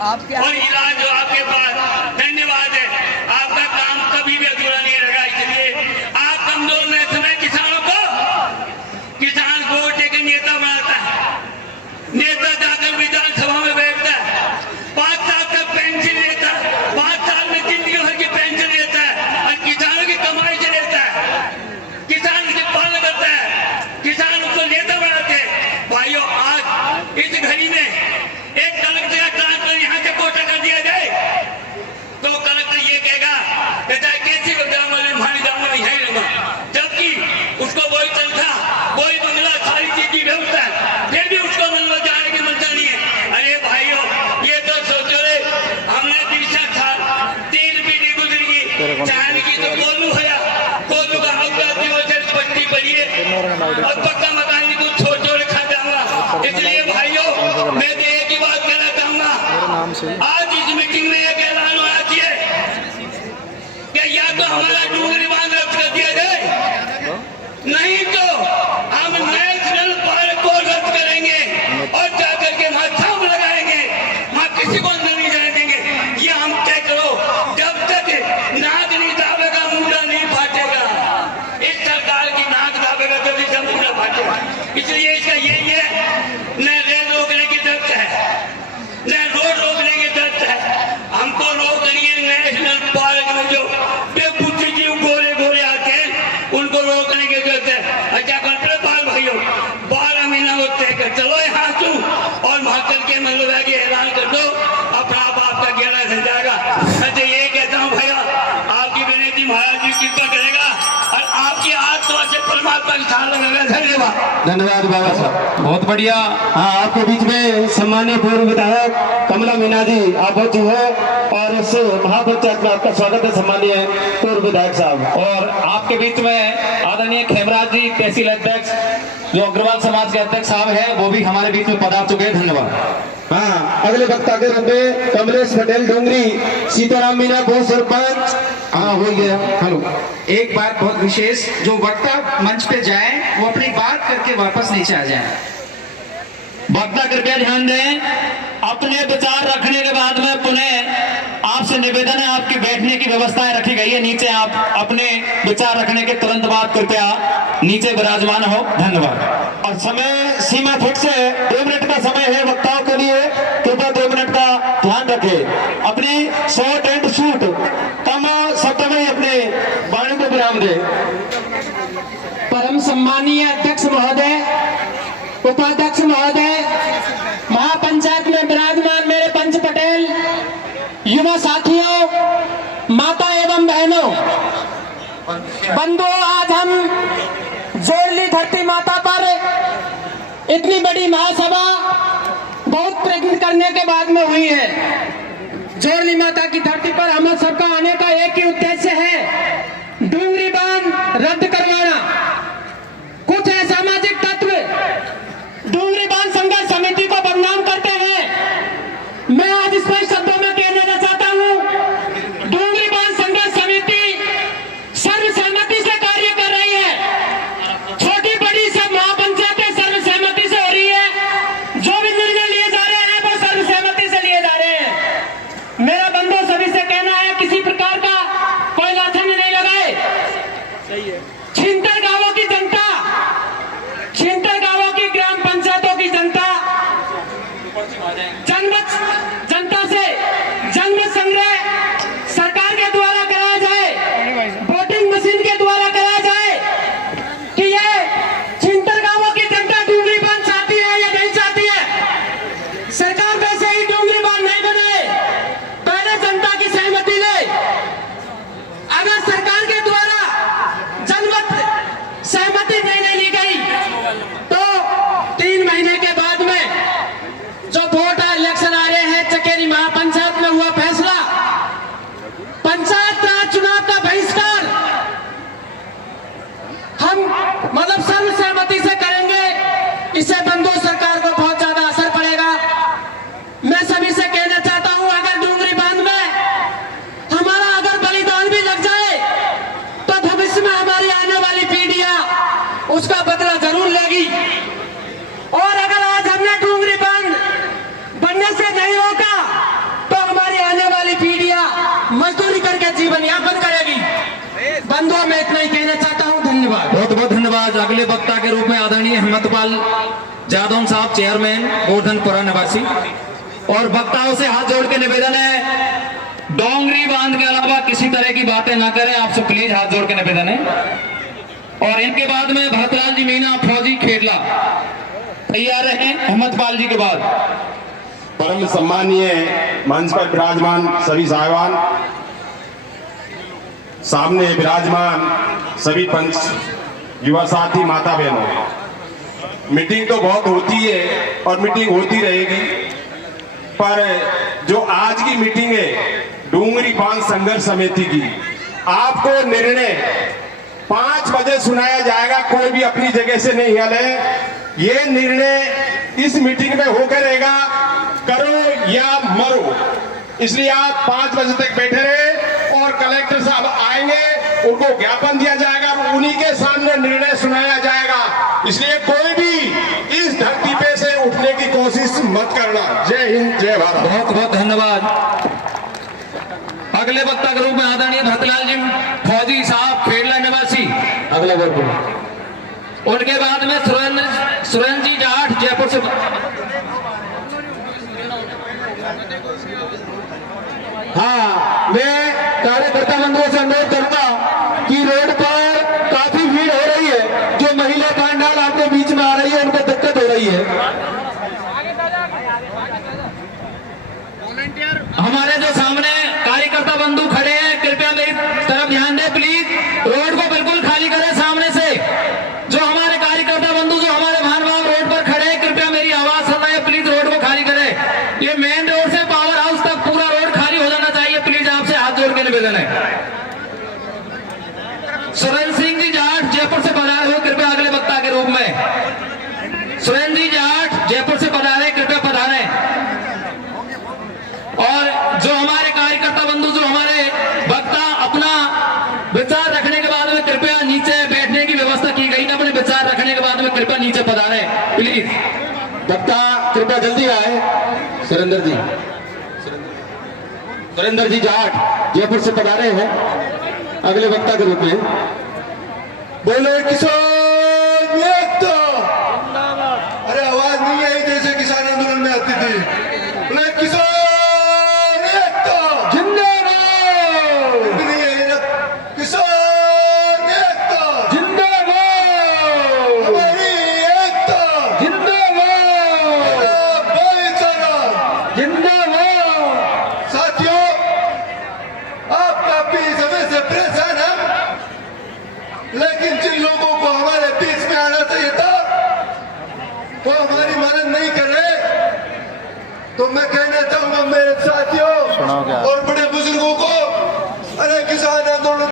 और इलाज जो आपके पास, धन्यवाद है। आपका काम कभी भी अधूरा नहीं रहेगा। इसलिए आप कमजोर में समय किसानों को, किसान वोट देकर नेता बनाता है। नेता जाकर विधानसभा में बैठता है, 5 साल तक पेंशन लेता है, 5 साल में जिंदगी भर की पेंशन लेता है और किसानों की कमाई से लेता है। किसान उसे पालन करता है, किसान उसको नेता बनाते हैं। भाइयों, आज इस घड़ी में एक कलेक्टर का ट्रांसफर यहाँ से कोटा कर दिया जाए तो कलेक्टर ये कहेगा कैसी को जाऊंगा, भाई जाऊंगा, यही रहूंगा, जबकि उसको वही तनख्वाह, वही बंगला, सारी चीज की व्यवस्था है, फिर भी उसको मंगला जाने की मनता नहीं है। अरे भाइयों, ये तो सोचो रे, हमने 20 साल 3 पीढ़ी गुजरी, चांद की तो कोलू है, कोलू का पट्टी पड़ी है और पक्का मकान की कुछ छोड़ छोड़ खा जाऊंगा। इसलिए भाइयों, मैं तो एक ही बात कहना चाहूंगा, आज इस मीटिंग में एक ऐलान होना चाहिए कि या तो हमारा डूंगरी बांध रद्द कर दिया जाए, नहीं तो हम नेशनल पार्क को रद्द करेंगे और जाकर के वहां थाम लगाएंगे, वहां किसी को अंदर नहीं जाने देंगे। ये हम तय करो, जब तक नाक नहीं दाबेगा मुंडा नहीं फाटेगा। इस सरकार की नाक दाबेगा तभी से मुंडा फाटेगा। इसलिए इसका यही है, न रेल रोकने की जरूरत है, न रोड रोकने की जरूरत है, हमको रोक रही है नेशनल पार्क में जो बेबुद्धि जीव गोरे गोरे आते हैं, उनको रोकने की जरूरत है। अच्छा कंट्रोल पाल भाइयों, 12 महीना वो तय कर चलो यहाँ तू और महाकल के मतलब है कि ऐलान कर दो, अपना आप आपका गेड़ा सज जाएगा। मैं तो ये कहता हूँ भैया, आपकी विनती महाराज जी कृपा करेगा और आपकी आत्मा से परमात्मा की छाल लगेगा। धन्यवाद। धन्यवाद बाबा साहब, बहुत बढ़िया। हाँ, आपके बीच में सम्मानीय पूर्व विधायक कमला मीना जी आप पहुंची है और इस महापंचायत में आपका स्वागत है सम्मानीय पूर्व विधायक साहब। और आपके बीच में आदरणीय खेमराज जी तहसील अध्यक्ष, जो अग्रवाल समाज के अध्यक्ष साहब हैं, वो भी हमारे बीच में पधार चुके हैं। धन्यवाद। हाँ, अगले वक्ता के रूप में कमलेश पटेल डोंगरी, सीताराम मीना को सरपंच। हाँ, हो गया। हेलो, एक बात बहुत विशेष, जो वक्ता मंच पे जाए वो अपनी बात करके वापस नीचे आ जाए। वक्ता कृपया ध्यान दें, अपने विचार रखने के बाद में पुनः आपसे निवेदन है, आपकी बैठने की व्यवस्थाएं रखी गई है नीचे, आप अपने विचार रखने के तुरंत बाद कृपया नीचे विराजमान हो। धन्यवाद। और समय सीमा फिक्स है, 2 मिनट का समय है वक्ताओं के लिए, कृपया 2 मिनट का ध्यान रखें। अपनी शॉर्ट एंड शूट कम शब्द में अपने वाणी को विराम दे। परम सम्मानीय अध्यक्ष महोदय, उपाध्यक्ष महोदय, महापंचायत में विराजमान मेरे पंच पटेल, युवा साथियों, माता एवं बहनों, बंधुओं, आज हम जोड़ली धरती माता पर इतनी बड़ी महासभा बहुत प्रयत्न करने के बाद में हुई है। जोड़ली माता की धरती पर हम सबका आने का एक ही उद्देश्य है, डूंगरी बांध रद्द करवाना। कुछ असामाजिक तत्व डूंगरी बांध संघर्ष समिति को बदनाम करते हैं। मैं आज स्पष्ट शब्दों में कहना चाहता हूं, डूंगरी बांध संघर्ष समिति सर्वसहमति से कार्य कर रही है। छोटी बड़ी सब महापंचायतें सर्वसहमति से हो रही है। जो भी निर्णय लिए जा रहे हैं वो सर्वसहमति से लिए जा रहे हैं। मेरा बंधु सभी से कहना है, किसी प्रकार का कोई लाछन नहीं लगाए। छिंतर गांवों की जनता, छिंतर गांवों की ग्राम पंचायतों की जनता, जनता से जनमत संग्रह सरकार के द्वारा कराया जाए, वोटिंग मशीन के द्वारा कराया जाए कि ये छिंतर गांवों की जनता डूंगरी बांध चाहती है या नहीं चाहती है। सरकार वैसे ही डूंगरी बांध नहीं बनाए, पहले जनता की सहमति ले। अगर सरकार के द्वारा जनमत सहमति नहीं ली गई तो 3 महीने के बाद में जो वोट इलेक्शन आ रहे हैं, चकेरी महापंचायत में हुआ फैसला, पंचायत राज चुनाव का बहिष्कार हम मतलब सर्वसहमति से करेंगे। इससे बंधु सरकार को बहुत ज्यादा असर पड़ेगा। मैं सभी से कहना चाहता हूं, अगर डूंगरी बांध में हमारा अगर बलिदान भी लग जाए तो भविष्य में हमारी आने वाली पीढ़ियां उसका बदला जरूर लेगी। और अगर आज हमने डूंगरी बांध बनने से नहीं रोका मजदूरी करके जीवन यापन करेगी। बंधुओं मैं इतना ही कहना चाहता हूँ, धन्यवाद। बहुत बहुत धन्यवाद। अगले वक्ता के रूप में आदरणीय हिम्मतपाल जादौन साहब, चेयरमैन गोवर्धनपुरा निवासी। और वक्ताओं से हाथ जोड़ के निवेदन है, डोंगरी बांध के अलावा किसी तरह की बातें ना करें, आपसे प्लीज हाथ जोड़ के निवेदन है। और इनके बाद में भरतलाल जी मीना, फौजी खेडला तैयार हैं हिम्मतपाल जी के बाद। परम सम्मानीय मंच पर विराजमान सभी साहिबान, सामने विराजमान सभी पंच, युवा साथी, माता बहनों, मीटिंग तो बहुत होती है और मीटिंग होती रहेगी, पर जो आज की मीटिंग है डूंगरी बांध संघर्ष समिति की, आपको निर्णय 5 बजे सुनाया जाएगा। कोई भी अपनी जगह से नहीं हिले। ये निर्णय इस मीटिंग में होकर रहेगा, करो या मरो। इसलिए आप 5 बजे तक बैठे रहे और कलेक्टर साहब आएंगे, उनको ज्ञापन दिया जाएगा, उन्हीं के सामने निर्णय सुनाया जाएगा। इसलिए कोई भी इस धरती पे से उठने की कोशिश मत करना। जय हिंद, जय भारत। बहुत बहुत धन्यवाद। अगले वक्ता के रूप में आदरणीय भरतलाल जी फौजी साहब, खेडला निवासी, अगला वर्ग। उनके बाद में सुरेंद्र जी जाट, जयपुर से। हाँ, मैं कार्यकर्ता बंधुओं से अनुरोध करूंगा कि रोड पर काफी भीड़ हो रही है। जो महिला पांडाल आपके बीच में आ रही है, उनको दिक्कत हो रही है। हमारे जो सामने कार्यकर्ता बंधु खड़े हैं, कृपया मेरी तरफ ध्यान दें प्लीज। रोड को बिल्कुल खाली करें सामने से। जो हमारे कार्यकर्ता बंधु, जो हमारे महानुभाव रोड पर खड़े हैं, कृपया मेरी आवाज सुन रहे हैं, प्लीज रोड को खाली करें। ये मेन रोड से पावर हाउस तक पूरा रोड खाली हो जाना चाहिए, प्लीज आपसे हाथ जोड़ के निवेदन है। सुरेंद्र सिंह जी जाट, जयपुर से पधारे हुए, कृपया अगले वक्ता के रूप में। सुरेंद्र जी जाट, जयपुर से पधारे, कृपया पधारे। और जो हमारे कार्यकर्ता बंधु, जो हमारे वक्ता अपना विचार रखने के बाद में कृपया नीचे बैठने की व्यवस्था की गई, अपने विचार रखने के बाद में कृपया नीचे पधारे प्लीज। वक्ता कृपया जल्दी आए। सुरेंद्र जी जाट, जयपुर से पधारे हैं अगले वक्ता के रूप में। बोले किसान एकता। अरे आवाज नहीं आई जैसे किसान आंदोलन में आती थी। बोले किसान एकता जिंदाबाद। नहीं है ना? किसान एकता जिंदाबाद। हमारी एकता जिंदाबाद। भाईचारा जिंदाबाद। साथियों, आप काफी समय से परेशान हैं, लेकिन जिन लोगों को हमारे बीच में आना चाहिए था वो हमारी मदद नहीं कर रहे। तो मैं कहना चाहूंगा मेरे साथियों और बड़े बुजुर्गों को, अरे किसान आंदोलन